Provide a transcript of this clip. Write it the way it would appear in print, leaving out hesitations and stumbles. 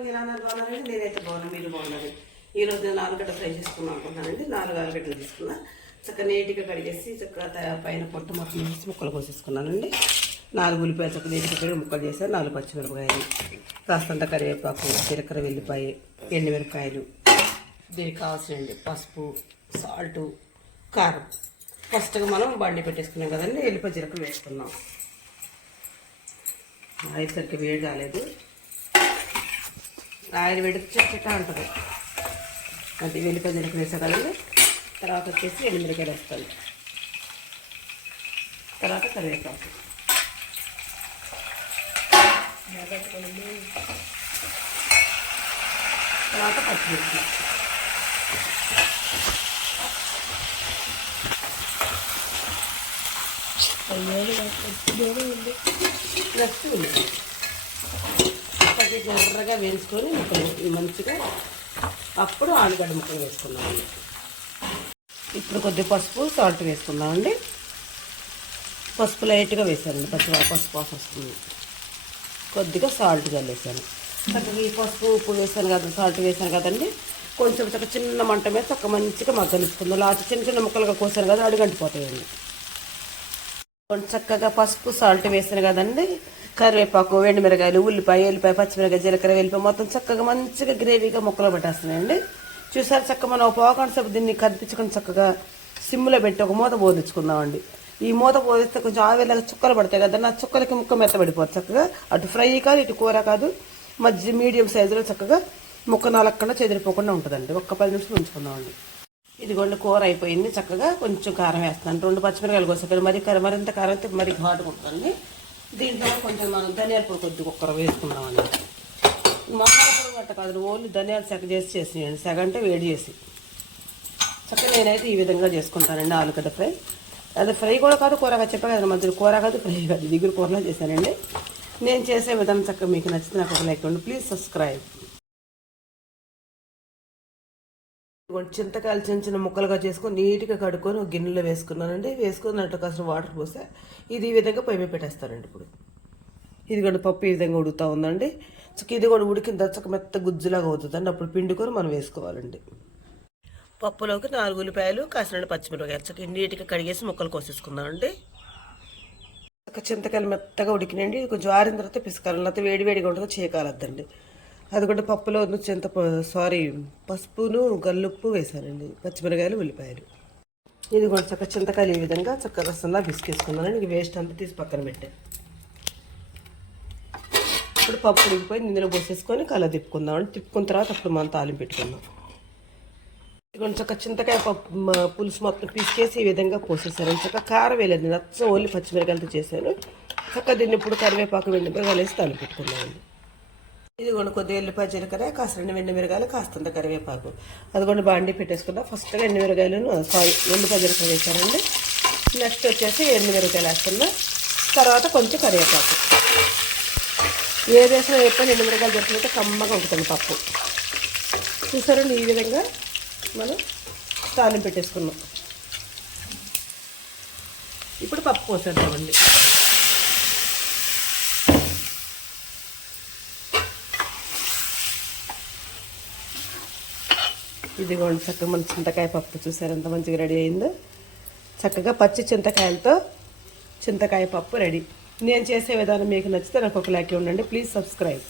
బాగున్నారండి. నేనైతే బాగున్నాను, మీరు బాగున్నారు. ఈరోజు నేను ఆలుగడ్డ ఫ్రై చేసుకున్నాను అనుకుంటున్నానండి. 4 ఆలుగడ్డలు తీసుకున్నా, చక్కగా నీట్గా కడిగేసి చక్కగా పైన పొట్టు మొత్తం వేసి ముక్కలు కోసేసుకున్నానండి. 4 ఉల్లిపాయలు చక్కగా నీట్గా కడిగి ముక్కలు చేశాను. 4 పచ్చిమిరపకాయలు, కాస్తంత కరివేపాకు, జీలకర్ర, వెల్లిపాయ, ఎండుమిరపకాయలు, దీనికి కావాల్సినండి పసుపు, సాల్టు, కారం. ఫస్ట్గా మనం బండి పెట్టేసుకున్నాం కదండి, ఎల్లిపాయ జీలకర్ర వేసుకున్నాం. ఆయిల్ సరిగ్గా వేడి కాలేదు, ఆయిల్ వేడి చెట్ట ఉంటుంది. అంటే వెల్లిపాయ జీలకర్ర వేసా కదండి. తర్వాత వచ్చేసి ఎండుమిరపకాయలు వేస్తాను, తర్వాత కరివేపాకు, తర్వాత పచ్చిమిర్చి, నెక్స్ట్ పచ్చిమిర్చి ఎర్రగా వేసుకొని ముక్కలు మంచిగా, అప్పుడు ఆలుగడ్డ ముక్కలు వేసుకున్నామండి. ఇప్పుడు కొద్దిగా పసుపు, సాల్ట్ వేసుకుందామండి. పసుపు లైట్గా వేసానండి, పసుపు వస్తుంది. కొద్దిగా సాల్ట్ చల్లేసాను. చక్కగా ఈ పసుపు ఉప్పు వేసాను కదా, సాల్ట్ వేసాను కదండి. కొంచెం చక్కగా చిన్న మంట మీద చక్కగా మంచిగా మగ్గనిచ్చుకుందాం. లాస్ట్ చిన్న చిన్న ముక్కలుగా కోసాను కదా, అడుగంటిపోతాయండి. కొంచెం చక్కగా పసుపు సాల్ట్ వేసాను కదండి. కరివేపాకు, ఎండుమిరకాయలు, ఉల్లిపాయ, పచ్చిమిరకాయ, జీలకర్ర, వెల్లిపాయ మొత్తం చక్కగా మంచిగా గ్రేవీగా ముక్కలు పెట్టేస్తున్నాయండి. చూసారు, చక్కగా మనం పోకుండా సేపు దీన్ని కదిపించుకొని చక్కగా సిమ్లో పెట్టి ఒక మూత పోదించుకుందామండి. ఈ మూత పోదిస్తే కొంచెం ఆవిరిలాగా చుక్కలు పడతాయి కదండి, ఆ చుక్కలకి ముక్క మెత్తబడిపోతుంది. చక్కగా అటు ఫ్రై కాదు, ఇటు కూర కాదు, మధ్య మీడియం సైజులో చక్కగా ముక్క నలగకుండా చెదిరిపోకుండా ఉంటుందండి. ఒక్క 10 నిమిషాలు ఉంచుకుందామండి. ఇదిగోండి కూర అయిపోయింది. చక్కగా కొంచెం కారం వేస్తాను, 2 పచ్చిమిరకాయలు కోసాను. మరింత కారం అయితే మరి ఘాటుగా ఉంటుందండి. దీంట్లో కొంచెం మనం ధనియాల పొడి కొద్దిగా ఒక్కర వేసుకుందామండి. మసాలా పొడి గట్ట కాదు, ఓన్లీ ధనియాలు సెగ చేసేయండి. సెగ అంటే వేడి చేసి చక్కగా నేనైతే ఈ విధంగా చేసుకుంటానండి ఆలుగడ్డ ఫ్రై. అది ఫ్రై కూడా కాదు, కూరగా చెప్పా కదా, మధ్యలో కూర కాదు, ఫ్రై కాదు, దిగురు కూరలా చేశానండి. నేను చేసే విధానం చక్కగా మీకు నచ్చితే నాకు ఒక లైక్ ఇవ్వండి. Please subscribe. చింతకాయలు చిన్న చిన్న ముక్కలుగా చేసుకొని నీట్గా కడుక్కొని ఒక గిన్నెలో వేసుకున్నానండి. వేసుకున్నట్టు కాసిన వాటర్ పోస్తే ఇది ఈ విధంగా పొయ్యి మీద పెట్టేస్తానండి. ఇప్పుడు ఇది కూడా పప్పు ఈ విధంగా ఉడుకుతూ ఉందండి. చక్క ఇది కూడా ఉడికిన తర్వాత చక్క మెత్త గుజ్జులాగా అవుతుందండి. అప్పుడు పిండుకొని మనం వేసుకోవాలండి. పప్పులోకి 4 ఉల్లిపాయలు, కాసిన పచ్చిమిరపకాయలు చక్క నీట్గా కడిగేసి ముక్కలు కోసేసుకుందామండి. చక్క చింతకాయలు మెత్తగా ఉడికినండి. కొంచెం ఆరిన తర్వాత పిసుకాలి, లేకపోతే వేడివేడిగా ఉంటుంది, చేయకాలద్దండి. అది కూడా పప్పులో పసుపును, గల్లుప్పు వేసానండి, పచ్చిమిరకాయలు, ఉల్లిపాయలు. ఇది కూడా చక్క చింతకాయలు ఈ విధంగా చక్క రసంలా పిసికేసుకున్నానండి. ఇది వేస్ట్ అంతా తీసి పక్కన పెట్టాను. ఇప్పుడు పప్పు ఉడికిపోయి ఇందులో పోసేసుకొని కల తిప్పుకుందామండి. తిప్పుకున్న తర్వాత అప్పుడు మనం తాలింపు పెట్టుకుందాం. ఇది చక్క చింతకాయ పులుసు మొత్తం పిసికేసి ఈ విధంగా పోసేసాను. చక్క కారం వేయలేదు, నచ్చ ఓన్లీ పచ్చిమిరకాయలతో చేశాను. చక్క దీన్ని ఇప్పుడు కరివేపాకు, ఎండుమిరకాయలు వేసి తాలింపు పెట్టుకుందామండి. ఇది కూడా కొద్దిగా ఎల్లిపాయ, జీలకర్ర, కాస్త 2 ఎండుమిరకాయలు, కాస్తంత కరివేపాకు, అది కూడా బాండి పెట్టేసుకున్నా. ఫస్ట్గా ఎల్లిపాయ జీలకర్ర వేసానండి. నెక్స్ట్ వచ్చేసి ఎండుమిరకాయలు వేస్తున్నా, తర్వాత కొంచెం కరివేపాకు. ఏ దేశంలో ఎప్పుడు ఎండుమిరకాయలు దొరికితే కమ్మగా ఉంటుంది పప్పు. చూసారండి, ఈ విధంగా మనం తాలింపు పెట్టేసుకున్నాం. ఇప్పుడు పప్పు పోసేద్దామండి. ఇదిగోండి చక్కగా మన చింతకాయ పప్పు చూసారు ఎంత మంచిగా రెడీ అయిందో. చక్కగా పచ్చి చింతకాయలతో చింతకాయ పప్పు రెడీ. నేను చేసే విధానం మీకు నచ్చితే నాకు ఒక లైక్ ఇవ్వండి. Please subscribe.